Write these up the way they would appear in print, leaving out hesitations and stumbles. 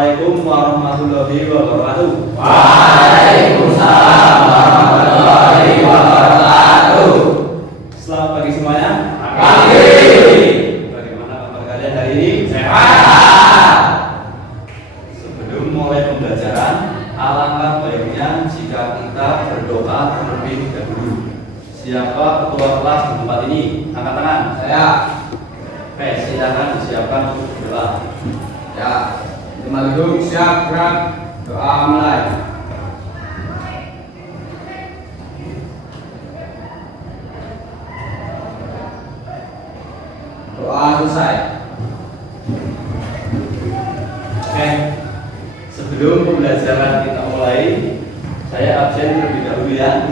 Assalamualaikum warahmatullahi wabarakatuh. Waalaikumsalam warahmatullahi wabarakatuh. Selamat pagi semuanya. Pagi. Bagaimana kabar kalian hari ini? Sehat. Sebelum mulai pembelajaran, alangkah baiknya jika kita berdoa terlebih dahulu. Siapa ketua kelas di tempat ini? Angkat tangan. Saya. Oke, silakan disiapkan untuk berdoa. Ya. Teman duduk siap gerak. Doa mulai. Doa selesai. Oke, sebelum pembelajaran kita mulai, saya absen terlebih dahulu ya.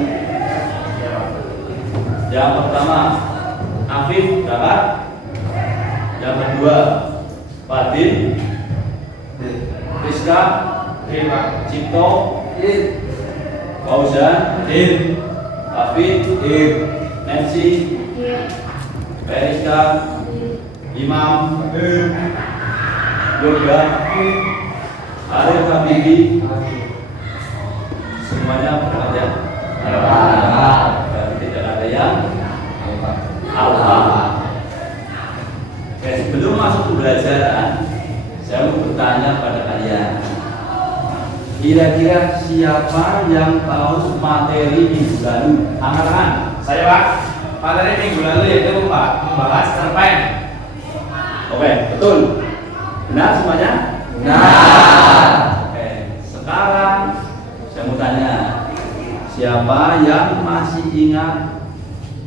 Yang pertama, Afif berangkat. Yang kedua, Fadil, Rizka, Cipto, Fauzan, Afif, Nancy, Periska, Imam, Yoga, Arif Habibi, semuanya berangkat ya. Dan tidak ada yang alham. Oke, sebelum masuk pembelajaran, saya mau bertanya pada kalian. Kira-kira siapa yang tahu materi minggu lalu? Angkat tangan. Saya Pak, materi minggu lalu yaitu membahas cerpen. Oke, betul. Benar semuanya? Benar. Oke, sekarang saya mau tanya, siapa yang masih ingat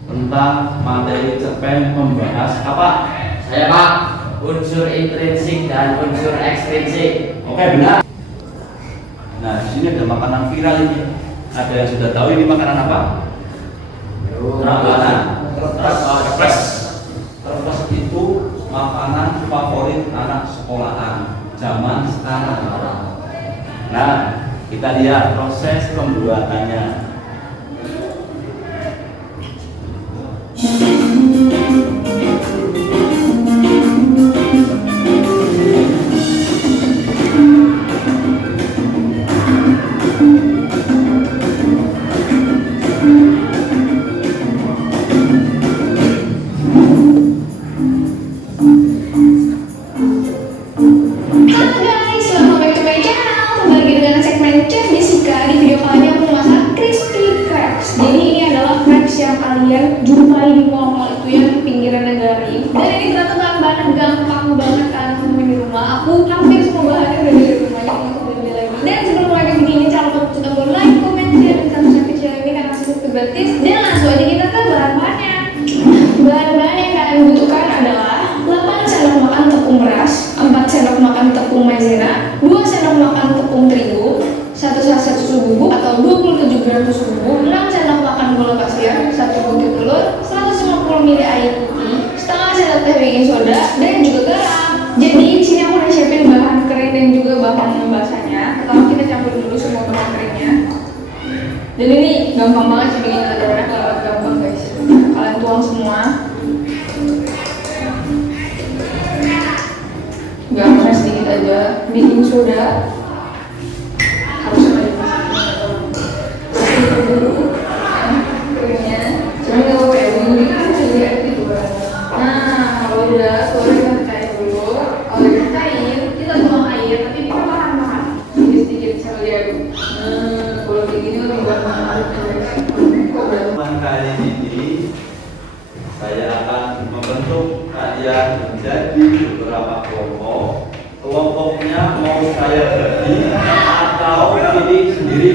tentang materi cerpen membahas apa? Saya Pak, unsur intrinsik dan unsur ekstrinsik. Oke, benar. Nah, di sini ada makanan viral ini. Ada yang sudah tahu ini makanan apa? Makanan terpes. Terpes itu makanan favorit anak sekolahan zaman sekarang. Nah, kita lihat proses pembuatannya. Kalian jumpai di mall-mall itu yang di pinggiran negari, dan ini ternyata bahan gampang banget kan temuin di rumah. Aku hampir semua bahannya udah dari rumah, jadi nggak usah beli lagi. Dan sebelum mulai begini, jangan lupa untuk tombol like, comment, share, dan subscribe ke channel ini karena cukup gratis. Dan langsung aja kita ke bahan-bahannya. Bahan-bahan yang kalian butuhkan adalah 8 sendok makan tepung beras, 4 sendok makan tepung maizena, 2 sendok makan tepung terigu, 1 saset susu bubuk atau 27 gram susu bubuk, 6 sendok makan gula pasir, 1 butir telur, 150 ml air putih, setengah sendok teh baking soda, dan juga garam. Jadi di sini aku udah siapin bahan kering dan juga bahan basahnya. Pertama kita campur dulu semua bahan keringnya. Dan ini gampang banget sih bikin adonan, kalau gampang guys. Kalian tuang semua. Garamnya sedikit aja, baking soda. Harus ada dulu keringnya, cuman kalau kayak begini kan bisa lihat gitu kan. Nah, kalau udah kita cair dulu. Kalau udah cair, kita tuang air tapi perlahan-lahan, sedikit sambil diaduk. Kalau kayak gini lebih gampang. Teman kali ini saya akan membentuk kalian menjadi beberapa kelompok. Kelompoknya mau saya bagi atau pilih sendiri.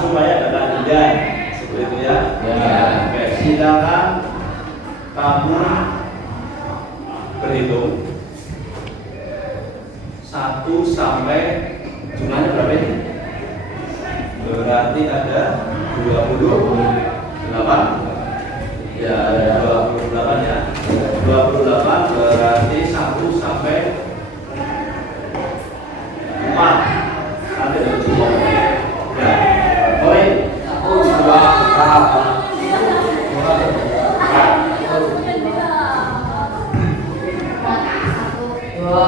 Supaya ada pilihan seperti itu ya. Oke, silakan kamu berhitung 1 sampai jumlahnya berapa ini? Berarti ada 28. Ya, ada 28 ya. 28 berarti 1 sampai 4. Nanti ada cukup. Ya. Boleh. 1, 2, 3, 4. Oke,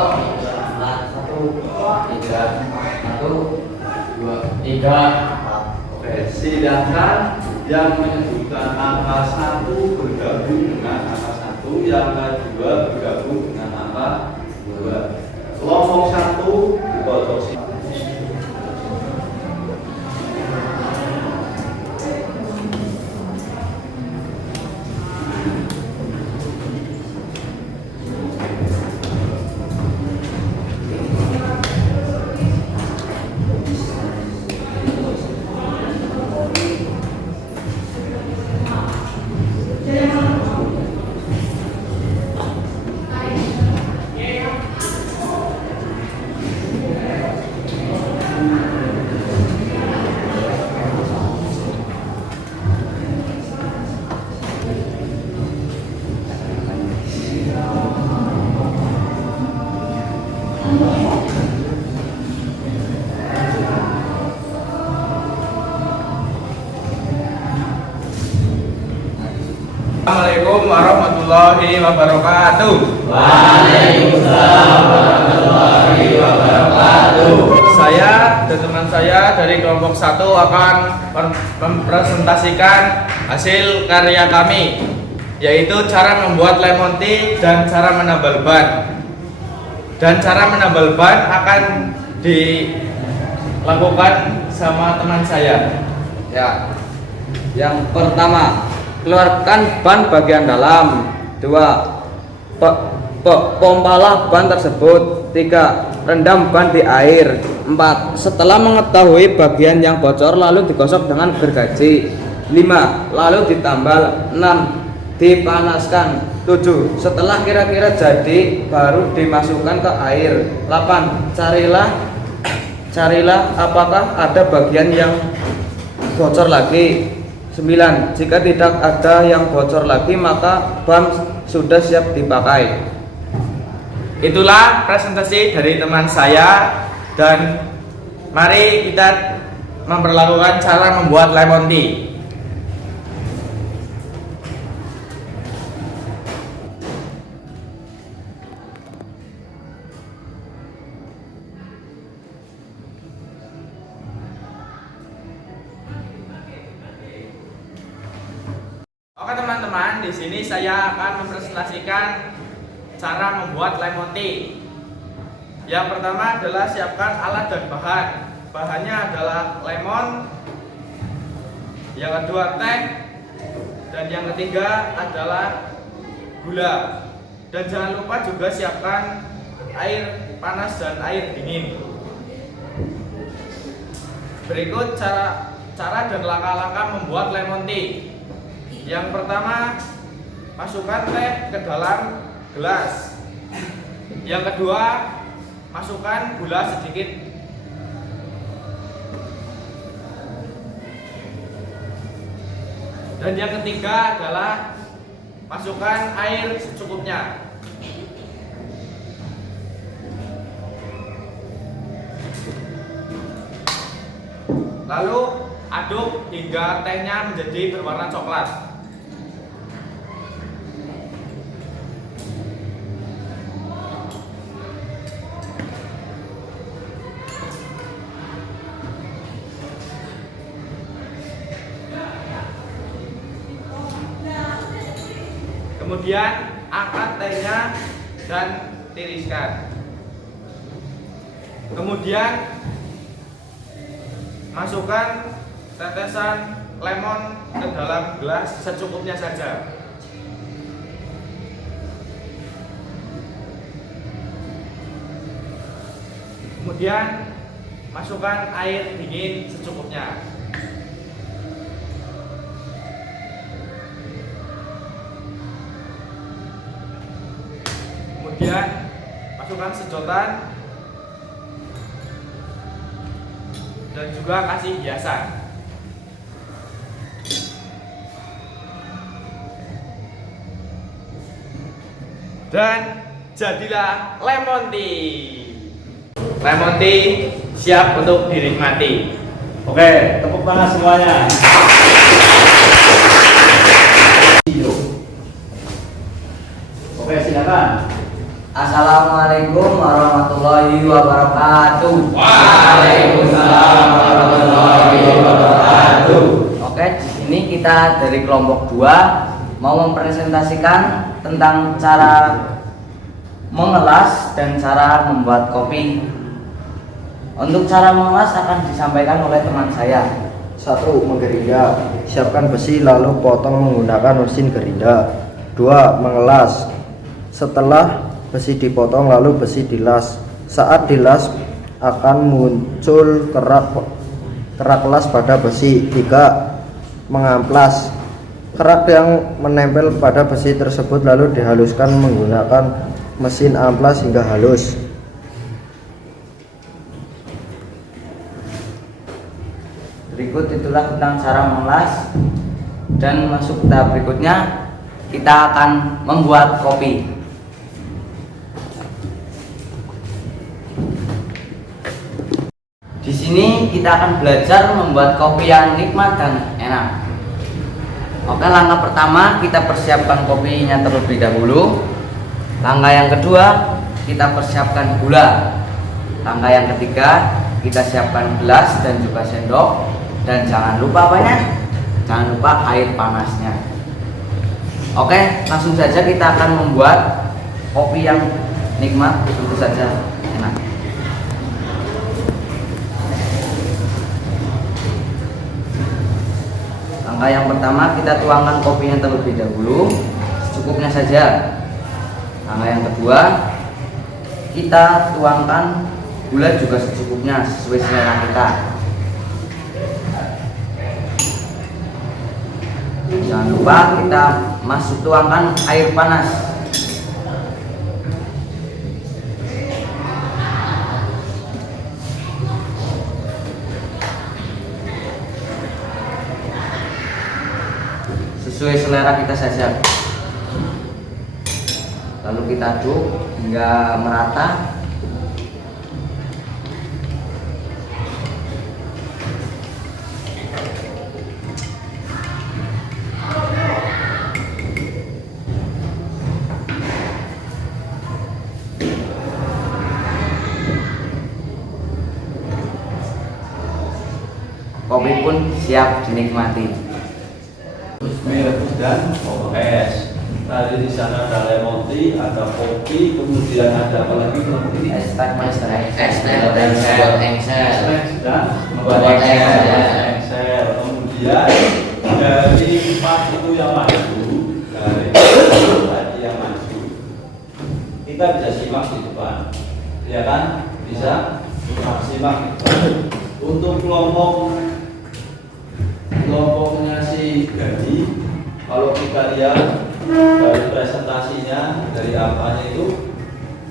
silakan yang menyebutkan angka 1 bergabung dengan angka 1, yang kedua bergabung dengan angka 2. Kelompok 1 dipojok sini. Assalamualaikum warahmatullahi wabarakatuh. Waalaikumsalam warahmatullahi wabarakatuh. Saya dan teman saya dari kelompok 1 akan mempresentasikan hasil karya kami, yaitu cara membuat lemon tea dan cara menambal ban. Dan cara menambal ban akan dilakukan sama teman saya. Ya. Yang pertama, keluarkan ban bagian dalam. 2. Pompalah ban tersebut. 3. Rendam ban di air. 4. Setelah mengetahui bagian yang bocor, lalu digosok dengan gergaji. 5. Lalu ditambal. 6. Dipanaskan. 7. Setelah kira-kira jadi, baru dimasukkan ke air. 8. Carilah apakah ada bagian yang bocor lagi. 9. Jika tidak ada yang bocor lagi, maka ban sudah siap dipakai. Itulah presentasi dari teman saya, dan mari kita memperlakukan cara membuat lemon tea. Oke teman-teman, di sini saya akan mempresentasikan cara membuat lemon tea. Yang pertama adalah siapkan alat dan bahan. Bahannya adalah lemon, yang kedua teh, dan yang ketiga adalah gula. Dan jangan lupa juga siapkan air panas dan air dingin. Berikut cara dan langkah-langkah membuat lemon tea. Yang pertama, masukkan teh ke dalam gelas. Yang kedua, masukkan gula sedikit. Dan yang ketiga adalah masukkan air secukupnya. Lalu aduk hingga tehnya menjadi berwarna coklat. Kemudian angkat tehnya dan tiriskan. Kemudian masukkan tetesan lemon ke dalam gelas secukupnya saja. Kemudian masukkan air dingin secukupnya. Kemudian masukkan sedotan dan juga kasih hiasan. Dan jadilah lemon tea. Lemon tea siap untuk dinikmati. Oke, tepuk tangan semuanya. Oke, silakan. Assalamualaikum warahmatullahi wabarakatuh. Waalaikumsalam warahmatullahi wabarakatuh. Oke, di sini kita dari kelompok 2 mau mempresentasikan tentang cara mengelas dan cara membuat kopi. Untuk cara mengelas akan disampaikan oleh teman saya. 1. Menggerinda. Siapkan besi lalu potong menggunakan mesin gerinda. 2. Mengelas. Setelah besi dipotong lalu besi dilas. Saat dilas akan muncul kerak las pada besi. 3. Mengamplas. Kerak yang menempel pada besi tersebut lalu dihaluskan menggunakan mesin amplas hingga halus. Berikut itulah tentang cara mengelas, dan masuk tahap berikutnya kita akan membuat kopi. Di sini kita akan belajar membuat kopi yang nikmat dan enak. Oke, langkah pertama kita persiapkan kopinya terlebih dahulu. Langkah yang kedua kita persiapkan gula. Langkah yang ketiga kita siapkan gelas dan juga sendok. Dan jangan lupa apanya? Jangan lupa air panasnya. Oke, langsung saja kita akan membuat kopi yang nikmat, tentu saja enak. Langkah yang pertama kita tuangkan kopinya terlebih dahulu, secukupnya saja. Langkah yang kedua kita tuangkan gula juga secukupnya sesuai selera kita. Jangan lupa kita tuangkan air panas. Sesuai selera kita saja. Lalu kita aduk hingga merata. Kopi pun siap dinikmati. Rebus dan es. Tadi di sana ada lemon tea, ada kopi, kemudian ada apa lagi kelompok ini? Ekstrak Dan Membuat engsel. engsel. Kemudian dari 4 itu yang maju, dari tadi yang maju, kita bisa simak di depan, ya kan? Bisa simak di depan. Untuk kelompoknya si Gadi, kalau kita lihat dari presentasinya, dari apanya itu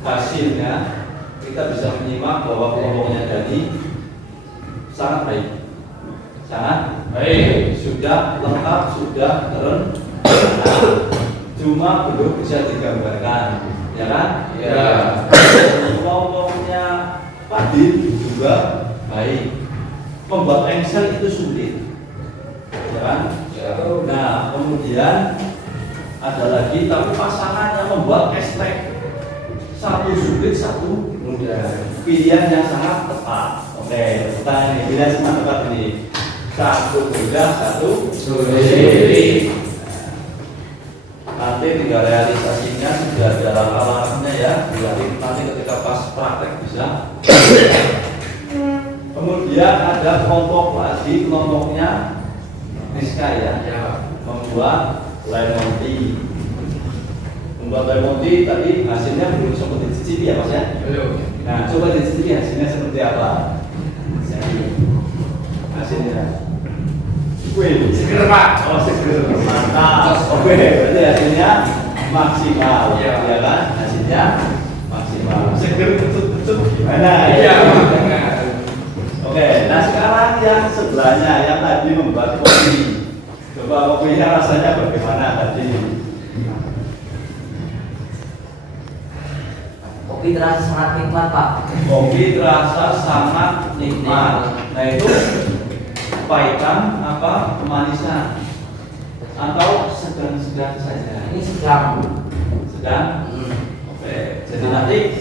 hasilnya, kita bisa menyimak bahwa kelompoknya Gadi sangat baik, sudah lengkap, sudah keren, cuma belum bisa digambarkan, ya kan? Ya. Kelompoknya Fadil juga baik, membuat engsel itu sulit, ya kan? Nah, kemudian ada lagi, tapi pasangannya membuat ekstrak, satu sulit, satu mudah. Pilihan yang sangat tepat. Oke, pertanyaan ini pilihan sangat tepat ini. Satu mudah, satu sulit. Nanti tinggal realisasinya sudah ada langkah-langkahnya ya. Nanti ketika pas praktek bisa. Kemudian ada kelompok lagi, kelompoknya Rizka ya, membuat lemon tea. Membuat lemon tea tadi hasilnya belum sempat dicicipi ya Mas ya? Belum. Nah, coba dicicipi hasilnya seperti apa? Hasilnya. Wih, seger Pak. Oh, seger. Mantap. Oke, berarti hasilnya maksimal. Ya kan? Hasilnya maksimal. Seger betul-betul gimana? Iya. Oke, nah sekarang yang sebelahnya yang tadi membuat kopi. Coba kopinya rasanya bagaimana tadi? Kopi terasa sangat nikmat, Pak. Kopi terasa sangat nikmat. Nah itu pahitan apa kemanisan atau sedang-sedang saja? Ini sedang. Sedang. Oke, Jadi nanti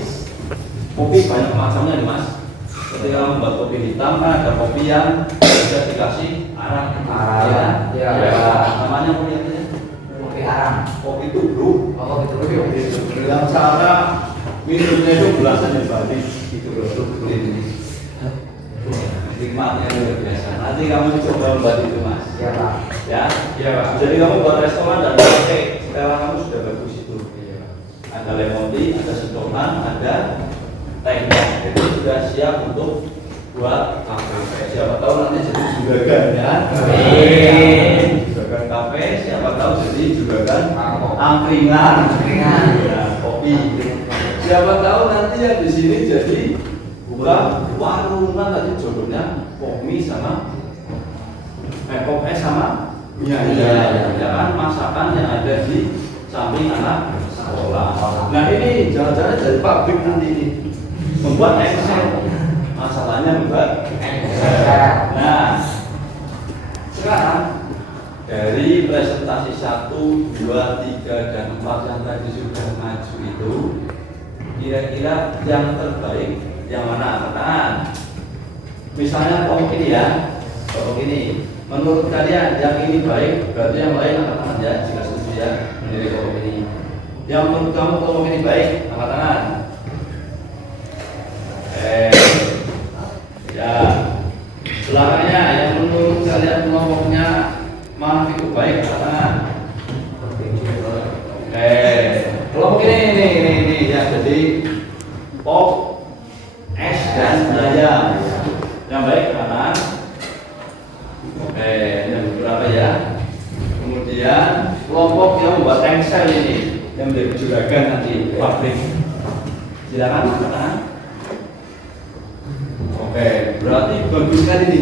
kopi banyak macamnya nih mas. Ketika membuat kopi hitam kan ada kopi yang bisa dikasih arang. Ya. Namanya kopi apa ya? Kopi arang. Kopi tubruk. Oh, kopi tubruk. Yang cara minumnya itu belasan yang balik gitu loh. Ini nikmatnya luar biasa. Nanti kamu coba membuat itu mas. Iya Pak. Ya. Iya pak. Jadi kamu buat restoran dan kafe, sekarang kamu sudah bagus itu. Ada lemon tea, ada sedotan, ada tehnya. Itu sudah siap untuk buat kafe. Siapa tahu nanti jadi juragan ya. Juragan kafe, siapa tahu jadi juragan angkringan. Ya, kopi. Siapa tahu nanti yang di sini jadi buka warung kan tadi jodohnya kopi sama kopi sama ya kan masakan yang ada di samping anak sekolah. Nah ini jangan-jangan dari pabrik nanti ini membuat Excel, masalahnya membuat Excel. Nah sekarang dari presentasi 1, 2, 3, dan 4 yang tadi sudah maju itu kira-kira yang terbaik yang mana? Katakan misalnya kelompok ini ya, kelompok ini menurut kalian yang ini baik, berarti yang lain angkat tangan ya jika setuju ya menjadi kelompok ini. Yang menurut kamu kelompok ini baik, angkat tangan. Ya belakangnya yang menurut kalian kelompoknya mana itu baik, angkat tangan. Kelompok ini ya, jadi pop S dan daya yang baik kanan. Oke, yang berapa ya? Kemudian kelompok yang membuat Excel ini yang menjadi juragan nanti pabrik. Silakan kanan. Oke, berarti bagus kan ini?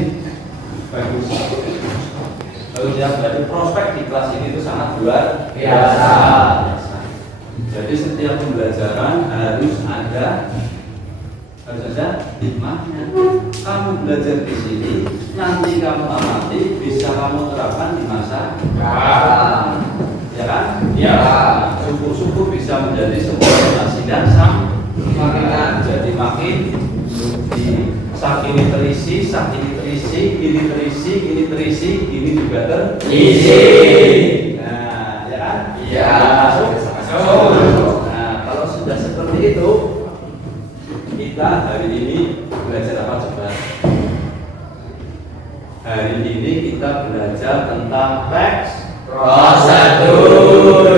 Bagus. Bagus ya, berarti prospek di kelas ini itu sangat luar biasa. Jadi setiap pembelajaran harus ada hikmahnya. Kamu belajar di sini, nanti kamu amati, bisa kamu terapkan di masa depan, ya kan? Ya. Syukur-syukur bisa menjadi sebuah relasi dan makin jadi makin di ini terisi, ini terisi, ini juga terisi. Nah, ya kan? Iya. Masuk. Nah, kalau sudah seperti itu, kita hari ini belajar apa coba? Hari ini kita belajar tentang teks prosedur.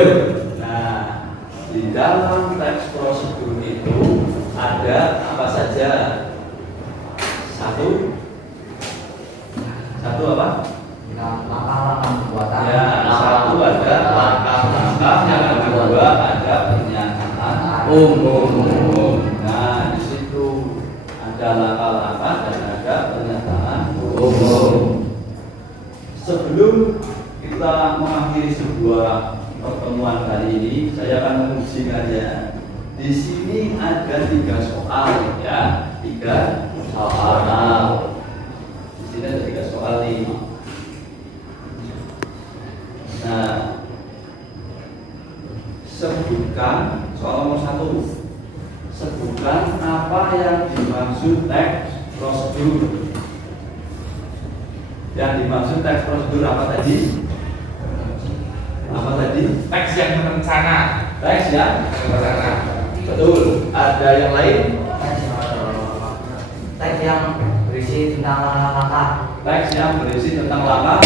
Nah, di dalam teks prosedur itu ada apa saja? Satu apa? Langkah-langkah pembuatan. Ya, satu ada langkah-langkah, yang kedua ada pernyataan umum. Nah, di situ ada langkah-langkah dan ada pernyataan umum. Sebelum kita mengakhiri sebuah pertemuan kali ini, saya akan menguji kalian. Di sini ada 3 soal ya, 3 soal. Di sini ada 3 soal nih. Nah, sebutkan soal nomor 1. Sebutkan apa yang dimaksud teks prosedur. Yang dimaksud teks prosedur apa tadi? Apa tadi? Teks yang berencana. Teks yang Berencana. betul. Ada yang lain? Teks yang berisi tentang langkah-langkah. Teks yang berisi tentang langkah.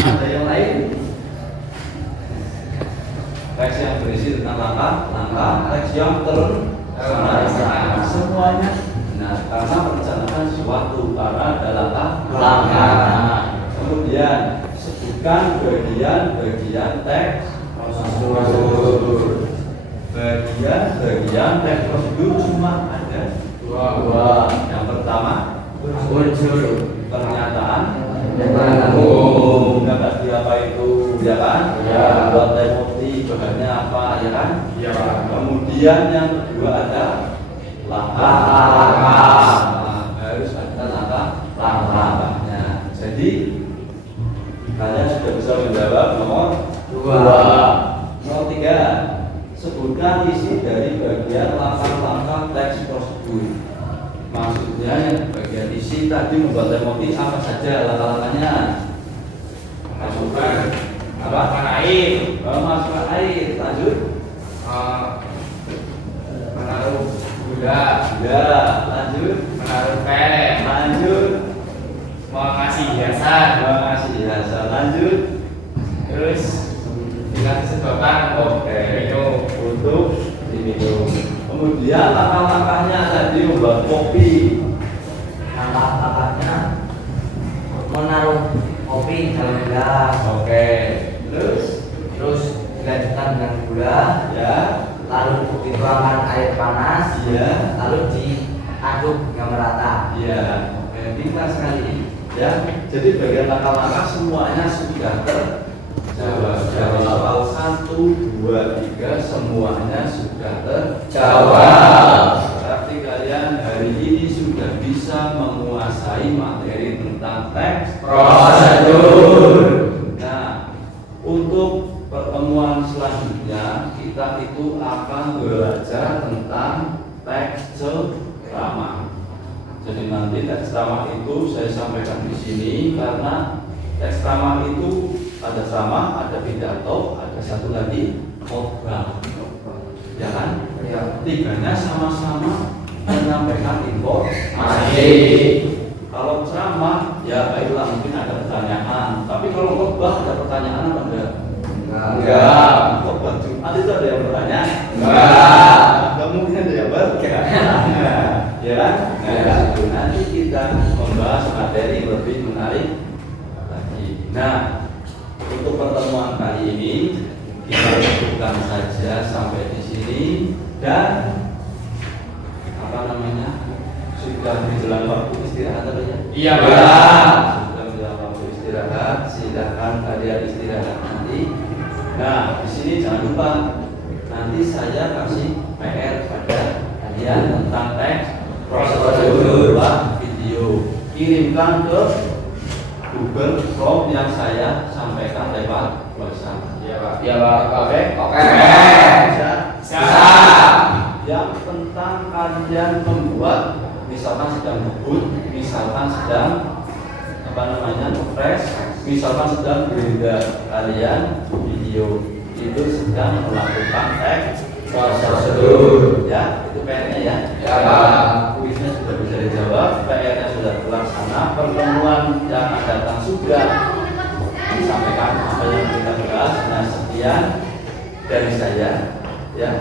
Ada yang lain? Teks yang berisi tentang langkah. Teks yang terencana. Semuanya. Nah, karena merencanakan sesuatu karena ada langkah. Kemudian sebutkan bagian-bagian teks prosedur. Bagian-bagian teks prosedur cuma ada 2. Yang pertama unsur pernyataan umum. Nggak apa itu ya kan? Ya. Buat lemoti bahannya apa ya kan? Ya. Kemudian yang kedua ada langkah. Harus ada langkah-langkahnya. Jadi kalian sudah bisa menjawab nomor 2. Nomor 3. Sebutkan isi dari bagian bagian langkah-langkah teks prosedur. Maksudnya yang bagian isi tadi membuat lemoti apa saja langkah-langkahnya? Masukkan air, Masukkan air, lanjut. menaruh gula, Ya, lanjut. menaruh teh, Lanjut. mengasih hiasan, Mengasih hiasan, lanjut. terus dikasih sedotan untuk minum. Untuk diminum. Kemudian langkah-langkahnya tadi membuat kopi. Langkah-langkahnya menaruh kopi dalam gelas. Oke. Terus Terus dilanjutkan dengan gula, ya, lalu dituangkan air panas, iya, lalu diaduk hingga merata. iya. Oke, pintar sekali. Ya, jadi bagian langkah-langkah semuanya sudah terjawab. Jawab 1, 2, 3 semuanya sudah terjawab. Berarti kalian hari ini sudah bisa menguasai materi tentang teks prosedur. Nah, untuk pertemuan selanjutnya kita itu akan belajar tentang teks ceramah. Jadi nanti teks ceramah itu saya sampaikan di sini karena teks ceramah itu ada ceramah, ada pidato, ada satu lagi khotbah. Ya kan? Ya, tiganya sama-sama menyampaikan informasi. Kalau ceramah, ya baiklah mungkin ada pertanyaan. Tapi kalau khotbah ada pertanyaan apa enggak? Enggak. Khotbah Jumat itu ada yang bertanya? Enggak. Enggak mungkin ada yang bertanya. Ya kan? Nah, itu nanti kita membahas materi lebih menarik lagi. Nah, untuk pertemuan kali ini kita cukupkan saja sampai di sini dan apa namanya? Sudah menjelang waktu istirahat atau ya? Iya, Pak. Sudah menjelang waktu istirahat, silakan kalian istirahat nanti. Nah, di sini jangan lupa nanti saya kasih PR pada kalian tentang teks prosedur video. Kirimkan ke Google Form yang saya sampaikan lewat WhatsApp. Iya, Pak. Ya Pak. Oke. Oke. Bisa. Yang tentang kalian membuat, misalkan sedang ngebut, misalkan sedang apa namanya ngepres, misalkan sedang berita kalian video itu sedang melakukan teks prosedur. Ya, itu PR-nya ya. Ya, Pak. Kuisnya sudah bisa dijawab, PR-nya sudah terlaksana, pertemuan yang akan datang sudah disampaikan apa yang kita bahas. Nah, sekian dari saya ya.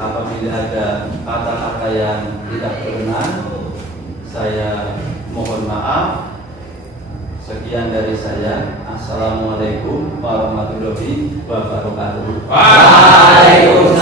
Apabila ada kata-kata yang tidak berkenan, saya mohon maaf. Sekian dari saya. Assalamualaikum warahmatullahi wabarakatuh. Waalaikumsalam.